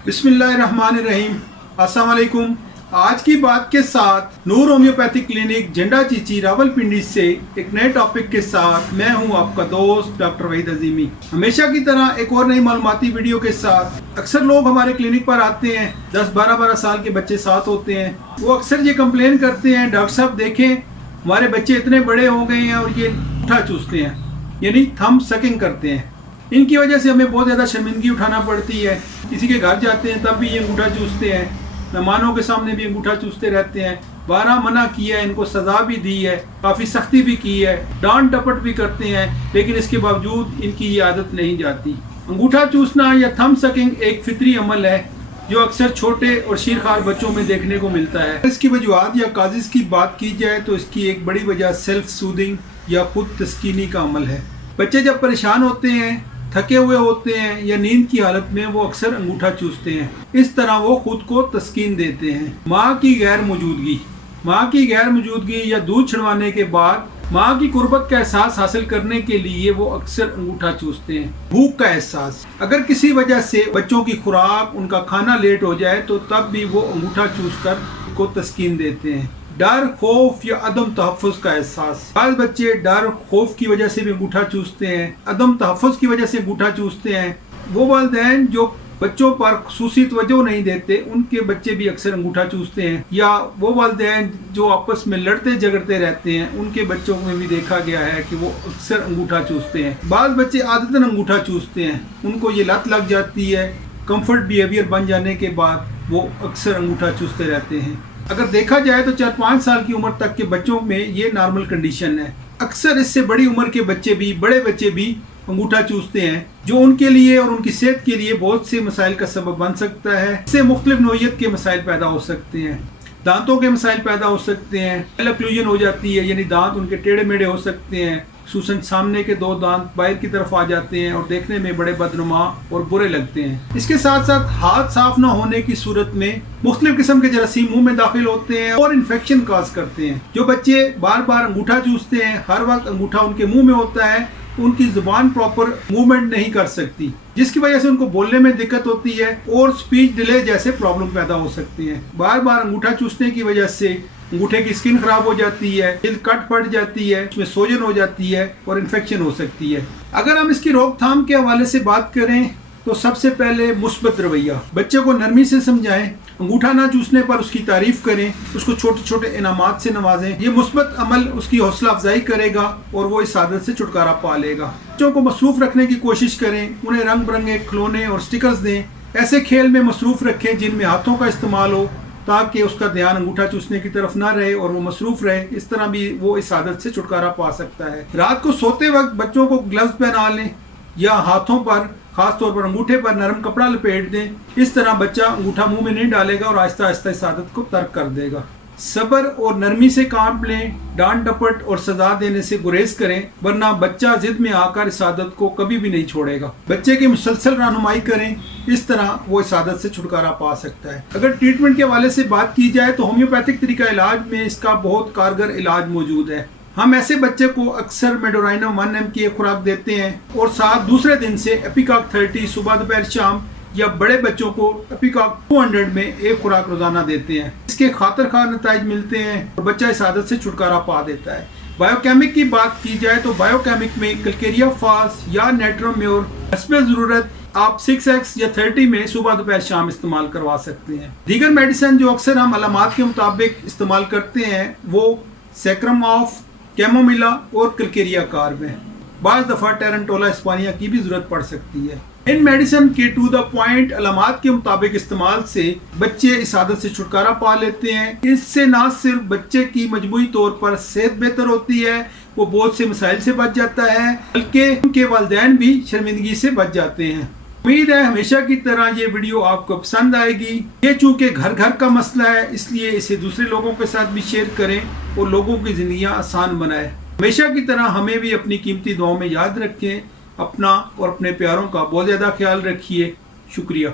बिस्मिल्लाहिर्रहमानिर्रहीम। अस्सलाम वालेकुम। आज की बात के साथ नूर होम्योपैथिक क्लिनिक झंडा चीची रावलपिंडी से एक नए टॉपिक के साथ मैं हूं आपका दोस्त डॉक्टर वहीद अजीमी। हमेशा की तरह एक और नई मालूमाती वीडियो के साथ। अक्सर लोग हमारे क्लिनिक पर आते हैं, 10-12 साल के बच्चे साथ होते हैं। वो अक्सर ये कंप्लेन करते हैं, डॉक्टर साहब देखें हमारे बच्चे इतने बड़े हो गए हैं और ये अंगूठा चूसते हैं, यानी थंब सकिंग करते हैं। इनकी वजह से हमें बहुत ज़्यादा शर्मिंदगी उठाना पड़ती है। किसी के घर जाते हैं तब भी ये अंगूठा चूसते हैं, मेहमानों के सामने भी अंगूठा चूसते रहते हैं। 12 मना किया है, इनको सज़ा भी दी है, काफ़ी सख्ती भी की है, डांट डपट भी करते हैं, लेकिन इसके बावजूद इनकी ये आदत नहीं जाती। अंगूठा चूसना या थंब सकिंग एक फितरी अमल है जो अक्सर छोटे और शीरखार बच्चों में देखने को मिलता है। इसकी वजूहात या काजिज़ की बात की जाए तो इसकी एक बड़ी वजह सेल्फ सूदिंग या खुद तस्कीनी का अमल है। बच्चे जब परेशान होते हैं, थके हुए होते हैं या नींद की हालत में वो अक्सर अंगूठा चूसते हैं। इस तरह वो खुद को तस्कीन देते हैं। माँ की गैर मौजूदगी या दूध छिड़वाने के बाद माँ की कुर्बत का एहसास हासिल करने के लिए वो अक्सर अंगूठा चूसते हैं। भूख का एहसास, अगर किसी वजह से बच्चों की खुराक, उनका खाना लेट हो जाए तो तब भी वो अंगूठा चूसकर को तस्कीन देते हैं। डर, खौफ या अदम तहफ़्फ़ुज़ का एहसास, बाद बच्चे डर खौफ की वजह से भी अंगूठा चूसते हैं, अदम तहफ़्फ़ुज़ की वजह से अंगूठा चूसते हैं। वो वालिदैन जो बच्चों पर खुसूसी तवज्जो नहीं देते, उनके बच्चे भी अक्सर अंगूठा चूसते हैं। या वो वालिदैन जो आपस में लड़ते झगड़ते रहते हैं, उनके बच्चों में भी देखा गया है कि वो अक्सर अंगूठा चूसते हैं। बाद बच्चे आदतन अंगूठा चूसते हैं, उनको ये लत लग जाती है। कम्फर्ट बिहेवियर बन जाने के बाद वो अक्सर अंगूठा चूसते रहते हैं। अगर देखा जाए तो 4-5 साल की उम्र तक के बच्चों में ये नॉर्मल कंडीशन है। अक्सर इससे बड़ी उम्र के बच्चे भी, बड़े बच्चे भी अंगूठा चूसते हैं, जो उनके लिए और उनकी सेहत के लिए बहुत से मसाइल का सबब बन सकता है। इससे मुख्तलिफ नौइयत के मसाइल पैदा हो सकते हैं। दांतों के मसाइल पैदा हो सकते हैं, ओक्लूजन हो जाती है, यानी दांत उनके टेढ़े मेढ़े हो सकते हैं। खुसूसन सामने के 2 दांत बाहर की तरफ आ जाते हैं और देखने में बड़े बदनुमा और बुरे लगते हैं। इसके साथ साथ हाथ साफ न होने की सूरत में मुख्तलिफ किस्म के जरासीम मुंह में दाखिल होते हैं और इन्फेक्शन काज करते हैं। जो बच्चे बार बार अंगूठा चूसते हैं, हर वक्त अंगूठा उनके मुंह में होता है, उनकी जुबान प्रॉपर मूवमेंट नहीं कर सकती, जिसकी वजह से उनको बोलने में दिक्कत होती है और स्पीच डिले जैसे प्रॉब्लम पैदा हो सकती हैं। बार बार अंगूठा चूसने की वजह से अंगूठे की स्किन खराब हो जाती है, जल्द कट पड़ जाती है, उसमें सोजन हो जाती है और इन्फेक्शन हो सकती है। अगर हम इसकी रोकथाम के हवाले से बात करें तो सबसे पहले मुस्बत रवैया, बच्चे को नरमी से समझाएं, अंगूठा ना चूसने पर उसकी तारीफ करें, उसको छोटे छोटे इनामात से नवाजें। ये मुस्बत अमल उसकी हौसला अफजाई करेगा और वो इस आदत से छुटकारा पा लेगा। बच्चों को मसरूफ रखने की कोशिश करें, उन्हें रंग बिरंगे खिलौने और स्टिकर्स दें। ऐसे खेल में मसरूफ रखें जिनमें हाथों का इस्तेमाल हो, ताकि उसका ध्यान अंगूठा चूसने की तरफ ना रहे और वो मसरूफ रहे। इस तरह भी वो इस आदत से छुटकारा पा सकता है। रात को सोते वक्त बच्चों को ग्लव्स पहना लें या हाथों पर, खास तौर पर अंगूठे पर नरम कपड़ा लपेट दें। इस तरह बच्चा अंगूठा मुंह में नहीं डालेगा और आहिस्ता आहिस्ता इस आदत को तर्क कर देगा। सब्र और नरमी से काम लें, डांट डपट और सजा देने से गुरेज करें, वरना बच्चा जिद में आकर इस आदत को कभी भी नहीं छोड़ेगा। बच्चे की मुसलसल रहनुमाई करें, इस तरह वो इस आदत से छुटकारा पा सकता है। अगर ट्रीटमेंट के हवाले से बात की जाए तो होम्योपैथिक तरीका इलाज में इसका बहुत कारगर इलाज मौजूद है। हम ऐसे बच्चे को अक्सर मेडोराइनम 1 mg की एक खुराक देते हैं और साथ दूसरे दिन से एपिकॉक 30 सुबह दोपहर शाम, या बड़े बच्चों को एपिकॉक 200 में एक खुराक रोजाना देते हैं। इसके खातिर खा नताइज मिलते हैं और बच्चा इस आदत से छुटकारा पा देता है। बायोकेमिक की बात की जाए तो बायोकेमिक में कलकेरिया फास या नेट्रोम्योर हस्बे जरूरत आप 6x या 30 में सुबह दोपहर शाम इस्तेमाल करवा सकते हैं। दीगर मेडिसिन जो अक्सर हम अलामात के मुताबिक इस्तेमाल करते हैं वो सैक्रम ऑफ, कैमोमिला और कलकेरिया कार्ब है। बाज़ दफ़ा टेरेंटोला इस्पानिया की भी ज़रूरत पड़ सकती है। इन मेडिसिन के टू द पॉइंट अलामात के मुताबिक इस्तेमाल से बच्चे इस आदत से छुटकारा पा लेते हैं। इससे न सिर्फ बच्चे की मजमूई तौर पर सेहत बेहतर होती है, वो बहुत से मसाइल से बच जाता है, बल्कि उनके वालिदैन भी शर्मिंदगी से बच जाते हैं। उम्मीद है हमेशा की तरह ये वीडियो आपको पसंद आएगी। ये चूँकि घर घर का मसला है, इसलिए इसे दूसरे लोगों के साथ भी शेयर करें और लोगों की ज़िंदगियाँ आसान बनाएं। हमेशा की तरह हमें भी अपनी कीमती दुआओं में याद रखें। अपना और अपने प्यारों का बहुत ज़्यादा ख्याल रखिए। शुक्रिया।